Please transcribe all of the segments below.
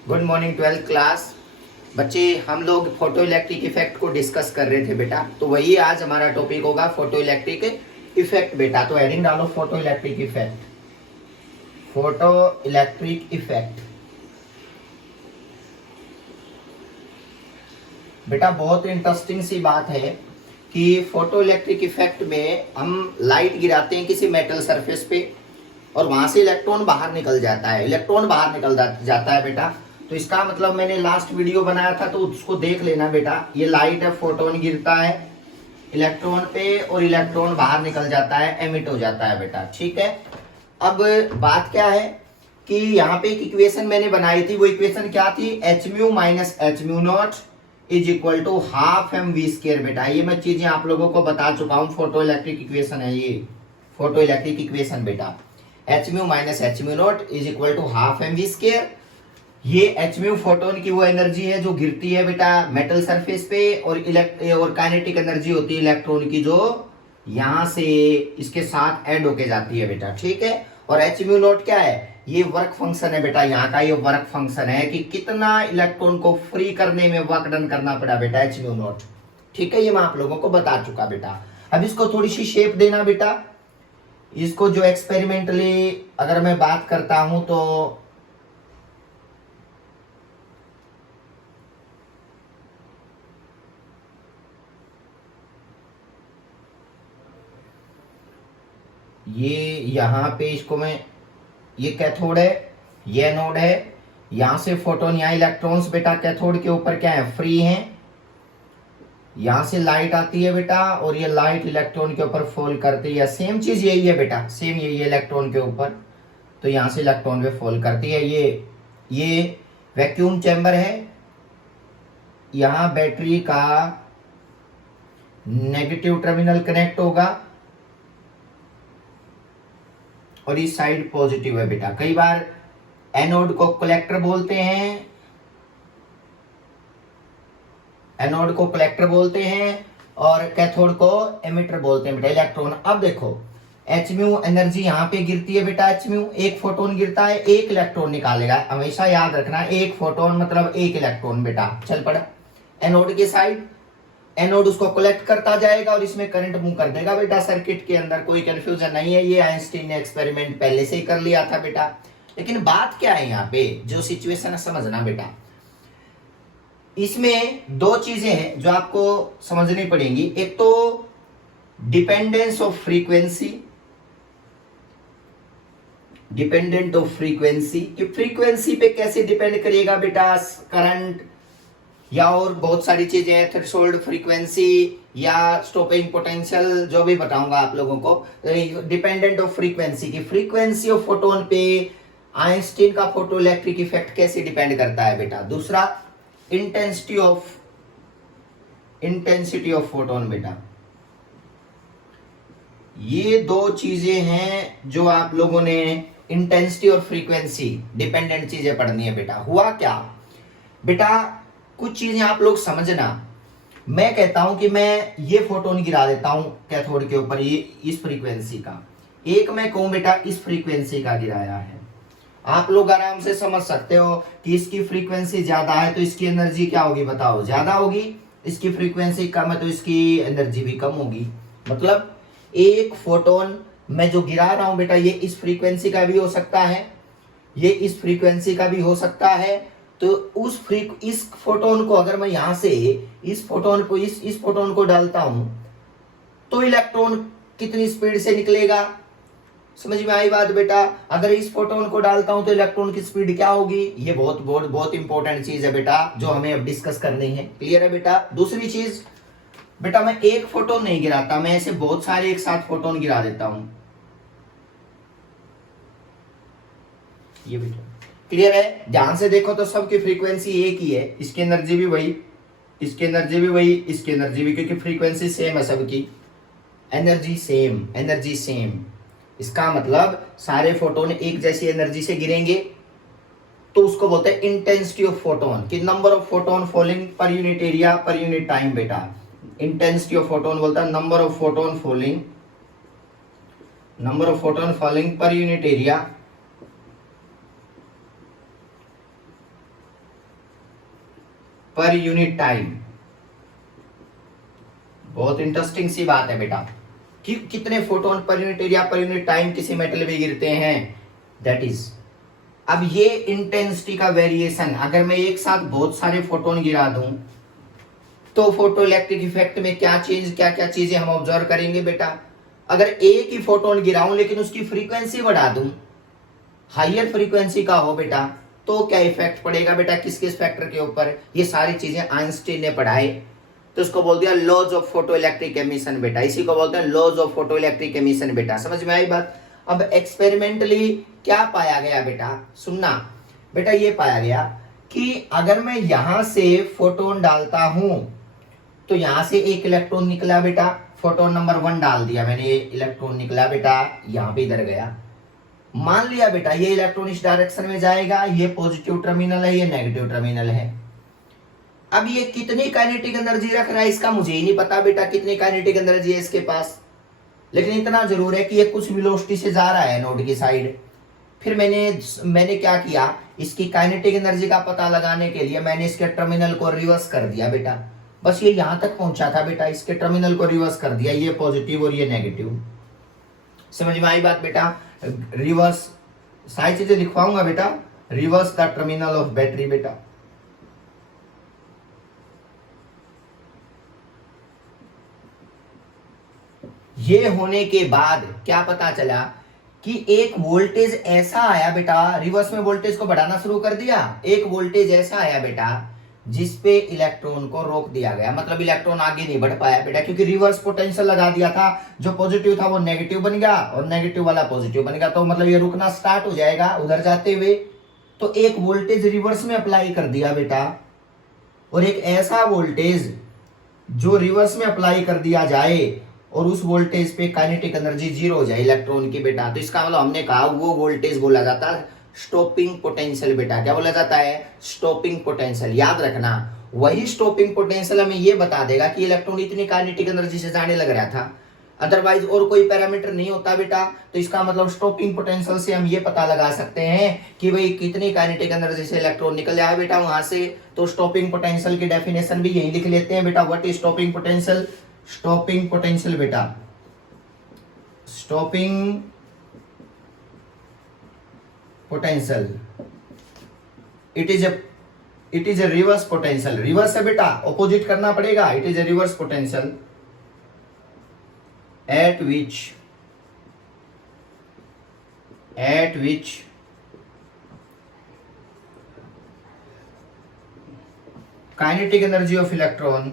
Good morning 12th class. बच्चे, हम लोग फोटो इलेक्ट्रिक इफेक्ट को डिस्कस कर रहे थे बेटा, तो वही आज हमारा टॉपिक होगा फोटो इलेक्ट्रिक इफेक्ट बेटा। तो हेडिंग डालो photo electric effect. Photo electric effect बेटा बहुत इंटरेस्टिंग सी बात है कि फोटो इलेक्ट्रिक इफेक्ट में हम लाइट गिराते हैं किसी मेटल सरफेस पे और वहां से इलेक्ट्रॉन बाहर निकल जाता है। इलेक्ट्रॉन बाहर निकल जाता है बेटा। तो इसका मतलब मैंने लास्ट वीडियो बनाया था तो उसको देख लेना बेटा। ये लाइट है, फोटोन गिरता है इलेक्ट्रॉन पे और इलेक्ट्रॉन बाहर निकल जाता है, एमिट हो जाता है बेटा। ठीक है, अब बात क्या है कि यहाँ पे एक इक्वेशन मैंने बनाई थी। वो इक्वेशन क्या थी? H mu minus H mu naught is equal to half M V square बेटा। ये मैं चीजें आप लोगों को बता चुका हूँ। फोटो इलेक्ट्रिक इक्वेशन है ये, फोटो इलेक्ट्रिक इक्वेशन बेटा। H mu minus H mu naught is equal to half M V square. ये एच म्यू फोटोन की वो एनर्जी है जो गिरती है बेटा मेटल सरफेस पे, और काइनेटिक एनर्जी होती है इलेक्ट्रॉन की जो यहां से इसके साथ ऐड होके जाती है बेटा। ठीक है, और एच म्यू नॉट क्या है? ये वर्क फंक्शन है बेटा। यहाँ का ये वर्क फंक्शन है कि कितना इलेक्ट्रॉन को फ्री करने में वर्क डन करना पड़ा बेटा, एच म्यू नॉट। ठीक है, ये मैं आप लोगों को बता चुका बेटा। अब इसको थोड़ी सी शेप देना बेटा। इसको जो एक्सपेरिमेंटली अगर मैं बात करता हूं तो ये यहां पे इसको मैं, ये कैथोड है, ये एनोड है। यहां से फोटोन, यहाँ इलेक्ट्रॉन्स बेटा कैथोड के ऊपर क्या है? फ्री हैं। यहां से लाइट आती है बेटा और ये लाइट इलेक्ट्रॉन के ऊपर फॉल करती है। सेम चीज यही है बेटा, सेम यही है इलेक्ट्रॉन के ऊपर। तो यहां से इलेक्ट्रॉन पे फॉल करती है। ये वैक्यूम चैम्बर है। यहां बैटरी का नेगेटिव टर्मिनल कनेक्ट होगा और इस साइड पॉजिटिव है बेटा। कई बार एनोड को कलेक्टर बोलते हैं, एनोड को कलेक्टर बोलते हैं और कैथोड को एमिटर बोलते हैं बेटा, इलेक्ट्रॉन। अब देखो एच म्यू एनर्जी यहाँ पे गिरती है बेटा। एच म्यू, एक फोटोन गिरता है, एक इलेक्ट्रॉन निकालेगा। हमेशा याद रखना, एक फोटोन मतलब एक इलेक्ट्रॉन बेटा। चल पड़ा एनोड की साइड, एनोड उसको कलेक्ट करता जाएगा और इसमें करंट मूव कर देगा बेटा सर्किट के अंदर। कोई कंफ्यूजन नहीं है, ये आइंस्टीन ने एक्सपेरिमेंट पहले से ही कर लिया था बेटा। लेकिन बात क्या है यहाँ पे, जो सिचुएशन है समझना बेटा। इसमें दो चीजें हैं जो आपको समझनी पड़ेंगी। एक तो dependence of frequency, dependent of frequency कि फ्रीक्वेंसी पे कैसे डिपेंड करेगा बेटा करंट, या और बहुत सारी चीजें हैं, थ्रेशोल्ड फ्रीक्वेंसी या स्टॉपिंग पोटेंशियल, जो भी बताऊंगा आप लोगों को। डिपेंडेंट ऑफ फ्रीक्वेंसी की फ्रीक्वेंसी ऑफ फोटोन पे आइंस्टीन का फोटो इलेक्ट्रिक इफेक्ट कैसे डिपेंड करता है बेटा। दूसरा इंटेंसिटी ऑफ फोटोन बेटा। ये दो चीजें हैं जो आप लोगों ने इंटेंसिटी और फ्रीक्वेंसी डिपेंडेंट चीजें पढ़नी है बेटा। हुआ क्या बेटा, कुछ चीजें आप लोग समझना। मैं कहता हूं कि मैं ये फोटोन गिरा देता हूं कैथोड के ऊपर, ये इस फ्रीक्वेंसी का। एक मैं कहूं बेटा इस फ्रीक्वेंसी का गिराया है। आप लोग आराम से समझ सकते हो कि इसकी फ्रीक्वेंसी ज्यादा है तो इसकी एनर्जी क्या होगी बताओ? ज्यादा होगी। इसकी फ्रीक्वेंसी कम है तो इसकी एनर्जी भी कम होगी। मतलब एक फोटोन मैं जो गिरा रहा हूं बेटा, ये इस फ्रीक्वेंसी का भी हो सकता है, ये इस फ्रीक्वेंसी का भी हो सकता है। तो इस फोटोन को अगर मैं यहां से इस फोटोन को इस फोटोन को डालता हूं तो इलेक्ट्रॉन कितनी स्पीड से निकलेगा? समझ में आई बात बेटा? अगर इस फोटोन को डालता हूं तो इलेक्ट्रॉन की स्पीड क्या होगी? ये बहुत बहुत बहुत इंपॉर्टेंट चीज है बेटा जो हमें अब डिस्कस करनी है। क्लियर है बेटा? दूसरी चीज बेटा, मैं एक फोटोन नहीं गिराता, मैं ऐसे बहुत सारे एक साथ फोटोन गिरा देता हूं। ये बेटा क्लियर है? ध्यान से देखो तो सबकी फ्रीक्वेंसी एक ही है। इसकी एनर्जी भी वही, इसकी एनर्जी भी वही, इसकी एनर्जी भी, क्योंकि फ्रीक्वेंसी सेम है सबकी। Energy same, energy same. इसका मतलब सारे फोटोन एक जैसी एनर्जी से गिरेंगे तो उसको बोलते हैं इंटेंसिटी ऑफ फोटोन, कि number of photon falling per unit area per unit time बेटा। इंटेंसिटी ऑफ फोटोन बोलता है number of photon falling, number of photon falling per unit area per unit time. बहुत इंटरेस्टिंग सी बात है बेटा कि कितने photon per unit area per unit time किसी मेटल में गिरते हैं, दैट इज। अब ये इंटेंसिटी का वेरिएशन, अगर मैं एक साथ बहुत सारे फोटोन गिरा दूं तो फोटो इलेक्ट्रिक इफेक्ट में क्या क्या चीजें हम ऑब्जर्व करेंगे बेटा। अगर एक ही फोटोन गिराऊं लेकिन उसकी फ्रीक्वेंसी बढ़ा दूं, हाइयर फ्रीक्वेंसी का हो बेटा, तो क्या इफेक्ट पड़ेगा बेटा किस किस फैक्टर के ऊपर। ये सारी चीजें आइंस्टीन ने पढ़ाए, तो उसको बोल दिया laws of photo electric emission बेटा। इसी को बोलते हैं laws of photo electric emission बेटा। समझ में आई बात। अब एक्सपेरिमेंटली क्या पाया गया बेटा, सुनना बेटा। ये पाया गया कि अगर मैं यहां से फोटोन डालता हूं तो यहां से एक इलेक्ट्रॉन निकला बेटा, फोटोन नंबर 1 डाल दिया मैंने, ये इलेक्ट्रॉन निकला बेटा, यहां पे इधर गया। मान लिया बेटा ये इलेक्ट्रॉन इस डायरेक्शन में जाएगा, ये पॉजिटिव टर्मिनल है, ये नेगेटिव टर्मिनल है। अब ये कितनी काइनेटिक एनर्जी रख रहा है इसका मुझे ही नहीं पता बेटा, कितनी काइनेटिक एनर्जी है इसके पास, लेकिन इतना जरूर है कि ये कुछ वेलोसिटी से जा रहा है नोड की साइड। फिर मैंने क्या किया, इसकी काइनेटिक एनर्जी का पता लगाने के लिए मैंने इसके टर्मिनल को रिवर्स कर दिया बेटा। बस ये यहां तक पहुंचा था बेटा, इसके टर्मिनल को रिवर्स कर दिया, ये पॉजिटिव और ये नेगेटिव। समझ में आई बात बेटा। रिवर्स सारी चीजें लिखवाऊंगा बेटा, reverse the terminal of battery बेटा। ये होने के बाद क्या पता चला कि एक वोल्टेज ऐसा आया बेटा, रिवर्स में वोल्टेज को बढ़ाना शुरू कर दिया, एक वोल्टेज ऐसा आया बेटा जिसपे इलेक्ट्रॉन को रोक दिया गया, मतलब इलेक्ट्रॉन आगे नहीं बढ़ पाया बेटा, क्योंकि रिवर्स पोटेंशियल लगा दिया था। जो पॉजिटिव था वो नेगेटिव बन गया और नेगेटिव वाला पॉजिटिव बन गया, तो मतलब ये रुकना स्टार्ट हो जाएगा उधर जाते हुए। तो एक वोल्टेज रिवर्स में अप्लाई कर दिया बेटा, और एक ऐसा वोल्टेज जो रिवर्स में अप्लाई कर दिया जाए और उस वोल्टेज पे काइनेटिक एनर्जी 0 हो जाए इलेक्ट्रॉन की बेटा। तो इसका मतलब हमने कहा वो वोल्टेज बोला जाता है स्टॉपिंग पोटेंशियल बेटा। क्या बोला जाता है, स्टॉपिंग पोटेंशियल। याद रखना, वही स्टॉपिंग पोटेंशियल हमें ये बता देगा कि इलेक्ट्रॉन इतनी काइनेटिक एनर्जी से जाने लग रहा था, अदरवाइज और कोई पैरामीटर नहीं होता बेटा। तो इसका मतलब स्टॉपिंग पोटेंशियल से हम ये पता लगा सकते हैं कि भाई कितनी काइनेटिक एनर्जी से इलेक्ट्रॉन निकल जाए बेटा वहां से। तो स्टॉपिंग पोटेंशियल की डेफिनेशन भी यही लिख लेते हैं बेटा, what is stopping potential. Stopping potential बेटा, stopping potential it is a reverse potential. Reverse है बेटा, ऑपोजिट करना पड़ेगा। It is a reverse potential at which kinetic energy of electron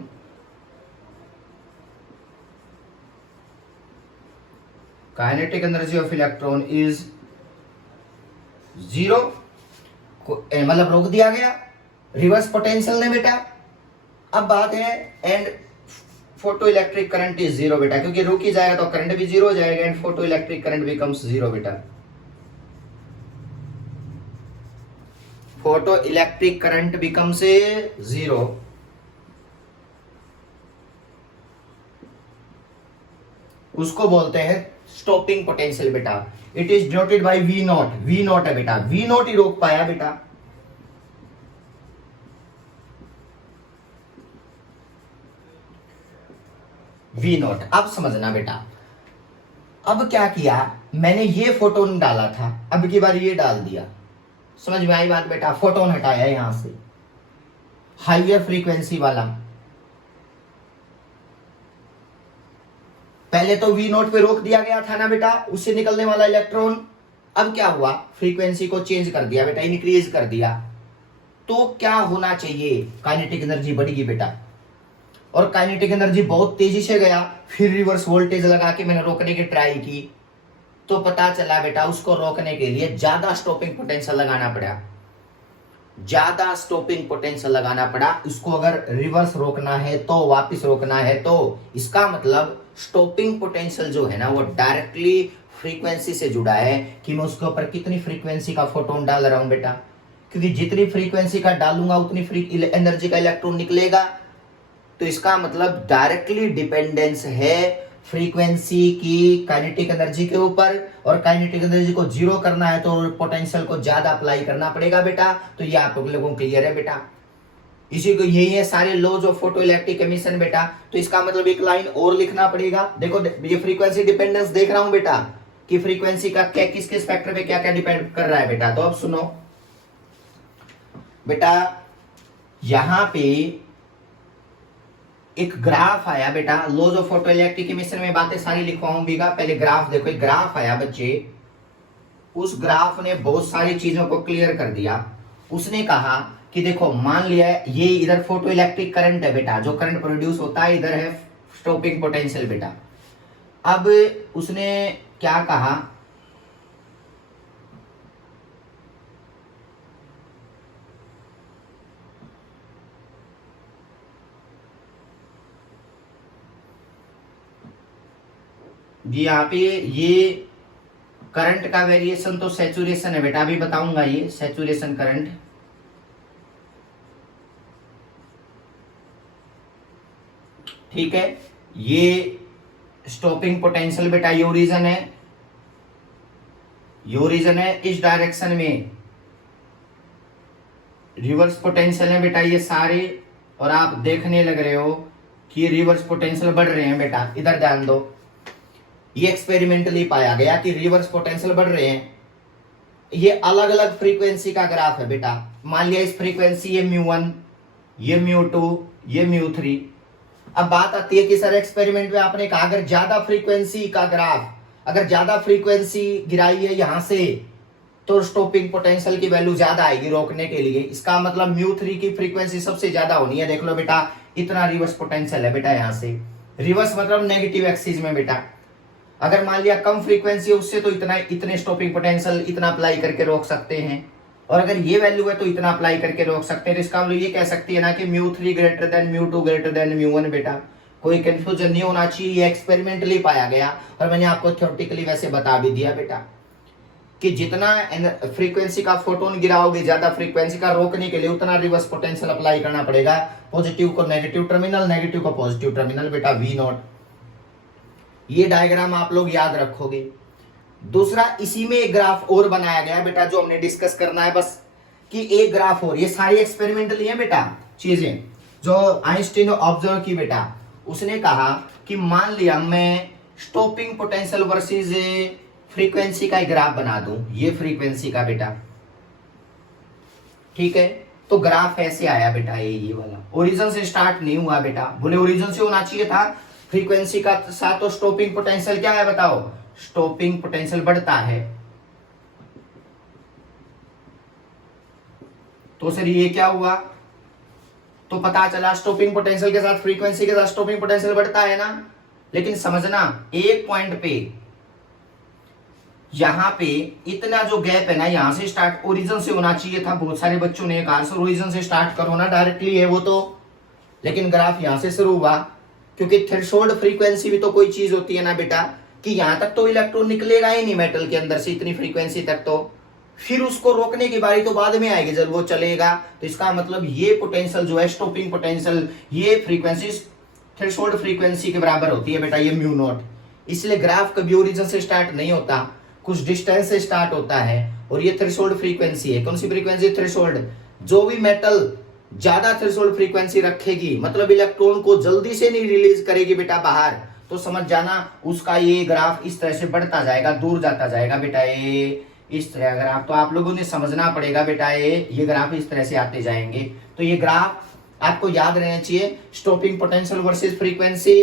is 0, मतलब रोक दिया गया रिवर्स पोटेंशियल ने बेटा। अब बात है and photo electric current is 0 बेटा, क्योंकि रुक ही जाएगा तो करंट भी 0 हो जाएगा and photo electric current becomes 0 बेटा। Photo electric current becomes 0। उसको बोलते हैं स्टॉपिंग पोटेंशियल बेटा। It is denoted by V not. V not है बेटा, V नॉट ही रोक पाया बेटा। V not. अब समझना बेटा, अब क्या किया मैंने, ये फोटोन डाला था, अब की बार ये डाल दिया। समझ में आई बात बेटा, फोटोन हटाया यहां से, हाइयर फ्रीक्वेंसी वाला। पहले तो V नोट पे रोक दिया गया था ना बेटा, उससे निकलने वाला इलेक्ट्रॉन। अब क्या हुआ, फ्रीक्वेंसी को चेंज कर दिया बेटा, इंक्रीज कर दिया। तो क्या होना चाहिए, काइनेटिक एनर्जी बढ़ेगी बेटा, और काइनेटिक एनर्जी बहुत तेजी से गया। फिर रिवर्स वोल्टेज लगा के मैंने रोकने की ट्राई की, तो पता चला बेटा उसको रोकने के लिए ज्यादा स्टॉपिंग पोटेंशियल लगाना पड़ा, ज्यादा स्टॉपिंग पोटेंशियल लगाना पड़ा। उसको अगर रिवर्स रोकना है तो, वापस रोकना है तो, इसका मतलब स्टॉपिंग पोटेंशियल जो है ना वो डायरेक्टली फ्रीक्वेंसी से जुड़ा है कि मैं उसके ऊपर कितनी फ्रीक्वेंसी का फोटोन डाल रहा हूं बेटा, क्योंकि जितनी फ्रीक्वेंसी का डालूंगा उतनी एनर्जी का इलेक्ट्रॉन निकलेगा। तो इसका मतलब डायरेक्टली डिपेंडेंस है फ्रीक्वेंसी की काइनेटिक एनर्जी के ऊपर, और काइनेटिक एनर्जी को 0 करना है तो पोटेंशियल को ज्यादा अप्लाई करना पड़ेगा बेटा। तो ये आप लोगों को क्लियर है बेटा। इसी को यही है सारे laws of photo electric emission बेटा। तो इसका मतलब एक लाइन और लिखना पड़ेगा। देखो ये फ्रीक्वेंसी डिपेंडेंस देख रहा हूं बेटा कि फ्रीक्वेंसी का क्या किस किस फैक्टर पे क्या क्या डिपेंड कर रहा है बेटा। तो अब सुनो बेटा, यहां पे एक ग्राफ आया बेटा, laws of photo electric emission में बातें सारी लिखवाऊंगा। पहले ग्राफ देखो, एक ग्राफ आया बच्चे, उस ग्राफ ने बहुत सारी चीजों को क्लियर कर दिया। उसने कहा कि देखो मान लिया ये इधर फोटो इलेक्ट्रिक करंट है बेटा, जो करंट प्रोड्यूस होता है, इधर है स्टॉपिंग पोटेंशियल बेटा। अब उसने क्या कहा, यहाँ पे ये करंट का वेरिएशन तो सैचुरेशन है बेटा, अभी बताऊंगा ये सैचुरेशन करंट। ठीक है, ये स्टॉपिंग पोटेंशियल बेटा, ये ओरिजिन है, ये ओरिजिन है। इस डायरेक्शन में रिवर्स पोटेंशियल है बेटा ये सारे, और आप देखने लग रहे हो कि रिवर्स पोटेंशियल बढ़ रहे हैं बेटा। इधर ध्यान दो, ये एक्सपेरिमेंटली पाया गया कि रिवर्स पोटेंशियल बढ़ रहे हैं। ये अलग अलग फ्रीक्वेंसी का ग्राफ है बेटा। मान लिया इस फ्रीक्वेंसी ये म्यू1, ये म्यू2, ये म्यू3। अब बात आती है कि सर एक्सपेरिमेंट में आपने कहा अगर ज्यादा फ्रीक्वेंसी का ग्राफ, अगर ज्यादा फ्रीक्वेंसी गिराई है यहां से तो स्टॉपिंग पोटेंशियल की वैल्यू ज्यादा आएगी रोकने के लिए। इसका मतलब म्यू3 की फ्रीक्वेंसी सबसे ज्यादा होनी है। देख लो बेटा, इतना रिवर्स पोटेंशियल है बेटा यहां से। रिवर्स मतलब नेगेटिव एक्सिस में बेटा। अगर मान लिया कम फ्रीक्वेंसी है उससे तो इतने स्टॉपिंग पोटेंशियल इतना अप्लाई करके रोक सकते हैं, और अगर ये वैल्यू है तो इतना अप्लाई करके रोक सकते हैं। तो इसका मतलब ये कह सकती है ना कि म्यू3 ग्रेटर देन म्यू2 ग्रेटर देन म्यू1 बेटा। कोई कंफ्यूजन नहीं होना चाहिए, ये एक्सपेरिमेंटली पाया गया और मैंने आपको थ्योरेटिकली वैसे बता भी दिया बेटा कि जितना फ्रीक्वेंसी का फोटोन गिराओगे ज्यादा फ्रीक्वेंसी का, रोकने के लिए उतना रिवर्स पोटेंशियल अप्लाई करना पड़ेगा। पॉजिटिव को नेगेटिव टर्मिनल, नेगेटिव को पॉजिटिव टर्मिनल बेटा, V0। ये डायग्राम आप लोग याद रखोगे। दूसरा, इसी में एक ग्राफ और बनाया गया बेटा जो हमने डिस्कस करना है बस, कि एक ग्राफ और, ये सारी एक्सपेरिमेंटली है बेटा चीजें जो आइंस्टीन ने ऑब्जर्व की बेटा। उसने कहा कि मान लिया मैं स्टॉपिंग पोटेंशियल वर्सेस फ्रीक्वेंसी का एक ग्राफ बना दूं, ये फ्रीक्वेंसी का बेटा। ठीक है, तो ग्राफ ऐसे आया बेटा, ये वाला ओरिजिन से स्टार्ट नहीं हुआ बेटा। बोले ओरिजिन से होना चाहिए था, फ्रीक्वेंसी का साथ तो स्टॉपिंग पोटेंशियल क्या है बताओ, स्टॉपिंग पोटेंशियल बढ़ता है। तो सर ये क्या हुआ, तो पता चला स्टॉपिंग पोटेंशियल के साथ फ्रीक्वेंसी के साथ स्टॉपिंग पोटेंशियल बढ़ता है ना। लेकिन समझना एक पॉइंट पे, यहां पे इतना जो गैप है ना, यहां से स्टार्ट ओरिजिन से होना चाहिए था। बहुत सारे बच्चों ने कहा सर ओरिजिन से स्टार्ट करो ना, डायरेक्टली है वो तो, लेकिन ग्राफ यहां से शुरू हुआ क्योंकि थ्रेशोल्ड फ्रीक्वेंसी भी तो कोई चीज होती है ना बेटा, कि यहां तक तो इलेक्ट्रॉन निकलेगा ही नहीं मेटल के अंदर से इतनी फ्रीक्वेंसी तक, तो फिर उसको रोकने की बारी तो बाद में आएगी जब वो चलेगा। तो इसका मतलब ये पोटेंशियल जो है स्टॉपिंग पोटेंशियल, ये फ्रीक्वेंसी थ्रेशोल्ड फ्रीक्वेंसी के बराबर होती है बेटा, ये म्यू0। इसलिए ग्राफ कभी ओरिजिन से स्टार्ट नहीं होता, कुछ डिस्टेंस से स्टार्ट होता है। और ये थ्रेशोल्ड फ्रीक्वेंसी है। कौन सी फ्रीक्वेंसी, थ्रेशोल्ड। जो भी मेटल ज्यादा थ्रेशोल्ड फ्रीक्वेंसी रखेगी, मतलब इलेक्ट्रॉन को जल्दी से नहीं रिलीज करेगी बेटा बाहर, तो समझ जाना उसका ये ग्राफ इस तरह से बढ़ता जाएगा, दूर जाता जाएगा बेटा, ये इस तरह ग्राफ। तो आप लोगों ने समझना पड़ेगा बेटा, ये ग्राफ इस तरह से आते जाएंगे। तो ये ग्राफ आपको याद रहना चाहिए, stopping potential versus frequency,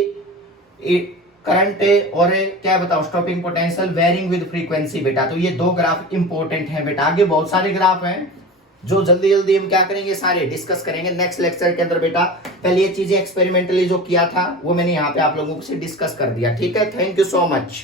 current और क्या बताओ stopping potential varying with frequency बेटा। तो ये दो ग्राफ इंपॉर्टेंट हैं बेटा। आगे बहुत सारे ग्राफ हैं जो जल्दी जल्दी हम क्या करेंगे, सारे डिस्कस करेंगे नेक्स्ट लेक्चर के अंदर बेटा। पहले ये चीजें एक्सपेरिमेंटली जो किया था वो मैंने यहाँ पे आप लोगों से डिस्कस कर दिया। ठीक है, थैंक यू सो मच।